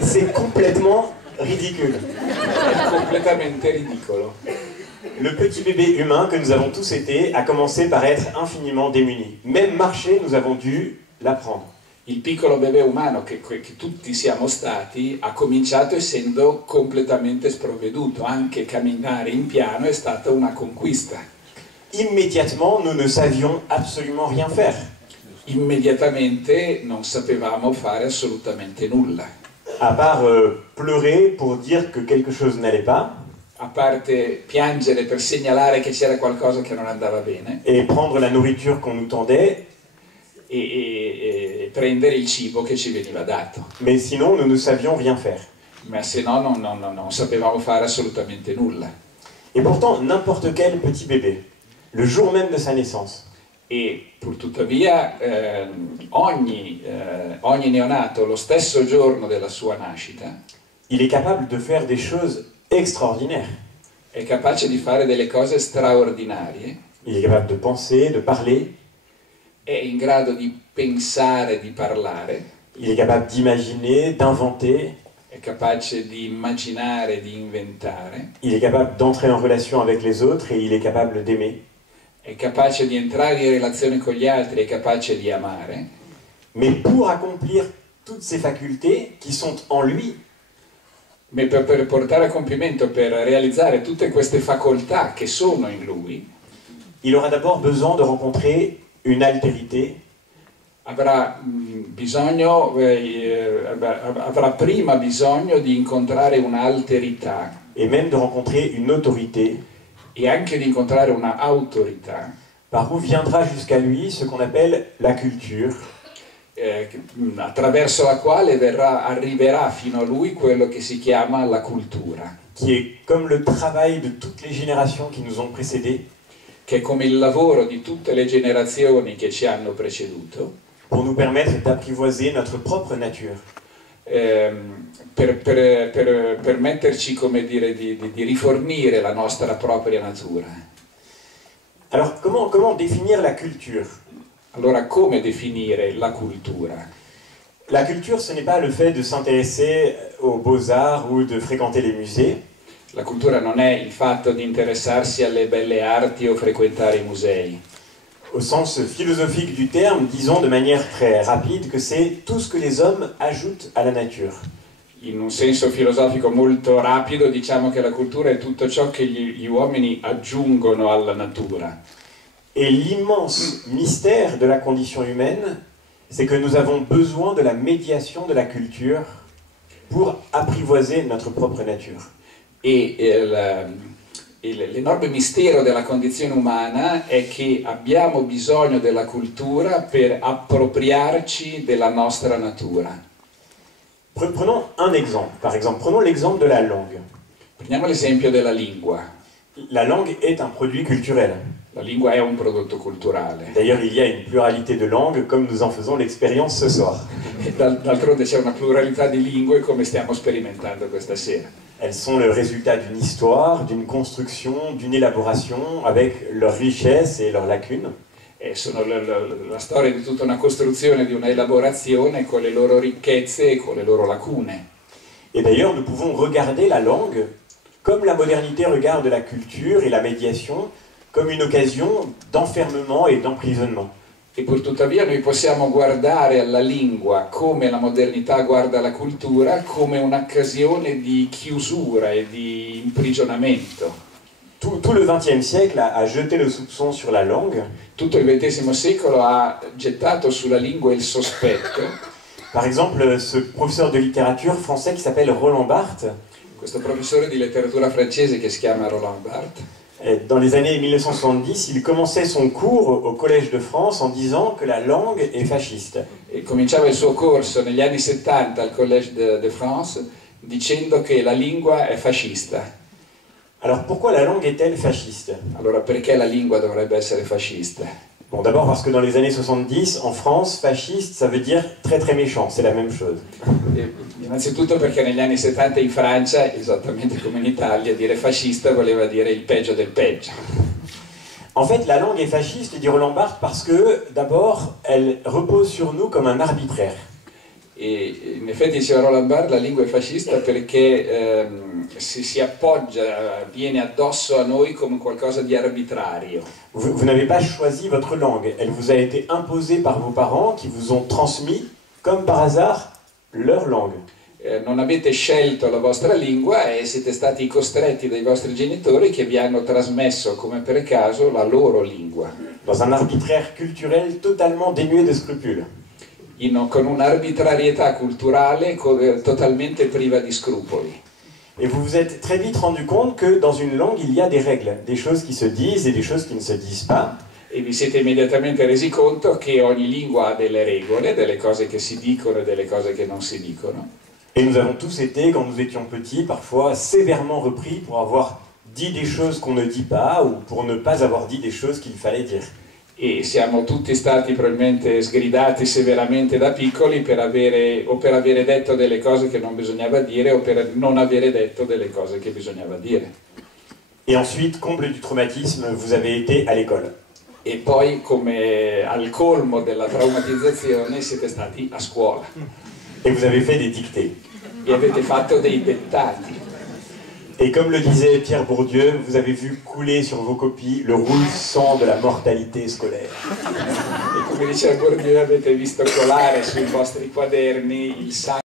C'est complètement ridicule. È completamente ridicolo. Le petit bébé humain que nous avons tous été a commencé par être infiniment démuni. Même marcher, nous avons dû l'apprendre. il piccolo bebè umano che tutti siamo stati ha cominciato essendo completamente sprovveduto, anche camminare in piano è stata una conquista. Immédiatement, nous ne savions absolument rien faire. Immediatamente non sapevamo fare assolutamente nulla. À part pleurer pour dire que quelque chose n'allait pas. A parte piangere per segnalare che c'era qualcosa che non andava bene. Et prendre la nourriture qu'on nous tendait. E prendere il cibo che ci veniva dato. Mais sinon, nous ne savions rien faire. Ma se no non sapevamo fare assolutamente nulla. Et pourtant, n'importe quel petit bébé, le jour même de sa naissance, e purtuttavia ogni neonato lo stesso giorno della sua nascita il est capable de faire des choses extraordinaires. È capace di fare delle cose straordinarie. Il est capable de penser, de parler. È in grado di pensare, di parlare. Il est capable d'imaginer, d'inventer. È capace di immaginare, di inventare. Il est capable d'entrer en relation avec les autres et il est capable d'aimer. È capace di entrare in relazione con gli altri, è capace di amare. Mais pour accomplir toutes ces facultés qui sont en lui, per portare a compimento, per realizzare tutte queste facoltà che sono in lui, il aura d'abord besoin de rencontrer une altérité. Avrà prima bisogno di incontrare un'alterità. Et même de rencontrer une autorité. E anche di incontrare una autorità. Par où viendra jusqu'à lui ce qu'on appelle la culture. Attraverso la quale arriverà fino a lui quello che si chiama la cultura. Qui est comme le travail de toutes les générations qui nous ont précédés. Che è come il lavoro di tutte le generazioni che ci hanno preceduto. Pour nous permettre d'apprivoiser notre propre nature. Per permetterci, come dire, di rifornire la nostra propria natura. Alors comment définir la culture? Allora, come definire la cultura? La culture, ce n'est pas le fait de s'intéresser aux beaux-arts ou de fréquenter les musées. La cultura non è il fatto di interessarsi alle belle arti o frequentare i musei. Au sens philosophique du terme, disons de manière très rapide que c'est tout ce que les hommes ajoutent à la nature. In un senso filosofico molto rapido diciamo che la cultura è tutto ciò che gli uomini aggiungono alla natura. Et l'immense mystère de la condition humaine, c'est que nous avons besoin de la médiation de la culture pour apprivoiser notre propre nature. L'enorme mistero della condizione umana è che abbiamo bisogno della cultura per appropriarci della nostra natura. Prenons un exemple. Par exemple, prenons l'exemple de la langue. Prendiamo l'esempio della lingua. La langue est un produit culturel. La lingua è un prodotto culturale. D'ailleurs, il y a une pluralité de langues, comme nous en faisons l'expérience ce soir. D'altronde c'è una pluralità di lingue, come stiamo sperimentando questa sera. Elles sont le résultat d'une histoire, d'une construction, d'une élaboration, avec leurs richesses et leurs lacunes. Sono la storia di tutta una costruzione, di una elaborazione con le loro ricchezze e con le loro lacune. Et d'ailleurs, nous pouvons regarder la langue comme la modernité regarde la culture et la médiation, comme une occasion d'enfermement et d'emprisonnement. E purtuttavia noi possiamo guardare alla lingua come la modernità guarda la cultura, come un'occasione di chiusura e di imprigionamento. Tout le XXe siècle a jeté le soupçon sur la langue. Tutto il XX secolo ha gettato sulla lingua il sospetto. Par exemple, ce professeur de littérature français qui s'appelle Roland Barthes. Questo professore di letteratura francese che si chiama Roland Barthes. Dans les années 1970, il commençait son cours au Collège de France en disant que la langue est fasciste. E cominciava il suo corso negli anni 70 al Collège de France dicendo che la lingua è fascista. Alors pourquoi la langue est-elle fasciste? Allora perché la lingua dovrebbe essere fascista? Bon, d'abord parce que dans les années 70, en France, fasciste, ça veut dire très très méchant, c'est la même chose. Innanzitutto perché negli anni 70 in Francia, esattamente come in Italia, dire fascista voleva dire il peggio del peggio. En fait, la langue est fasciste, dit Roland Barthes, parce que d'abord, elle repose sur nous comme un arbitraire. E in effetti diceva Roland Barthes, la lingua è fascista perché si appoggia, viene addosso a noi come qualcosa di arbitrario. Vous n'avez pas choisi votre langue, elle vous a été imposée par vos parents qui vous ont transmis comme par hasard, leur langue. Non avete scelto la vostra lingua e siete stati costretti dai vostri genitori che vi hanno trasmesso come per caso la loro lingua. Dans un arbitraire culturel totalement dénué de scrupules. Con un'arbitrarietà culturale totalmente priva di scrupoli. Et vous vous êtes très vite rendu compte que dans une langue, il y a des règles, des choses qui se disent et des choses qui ne se disent pas. E vi siete immediatamente resi conto che ogni lingua ha delle regole, delle cose che si dicono e delle cose che non si dicono. Et nous avons tous été, quand nous étions petits, parfois sévèrement repris pour avoir dit des choses qu'on ne dit pas ou pour ne pas avoir dit des choses qu'il fallait dire. E siamo tutti stati probabilmente sgridati severamente da piccoli per avere detto delle cose che non bisognava dire o per non avere detto delle cose che bisognava dire. Et ensuite, comble du traumatisme, vous avez été à l'école. E poi, come al colmo della traumatizzazione, siete stati a scuola. Et vous avez fait des dictées. E avete fatto dei dettati. Et comme le disait Pierre Bourdieu, vous avez vu couler sur vos copies le rouge sang de la mortalité scolaire. E come diceva Bourdieu, avete visto colare sui vostri quaderni il sangue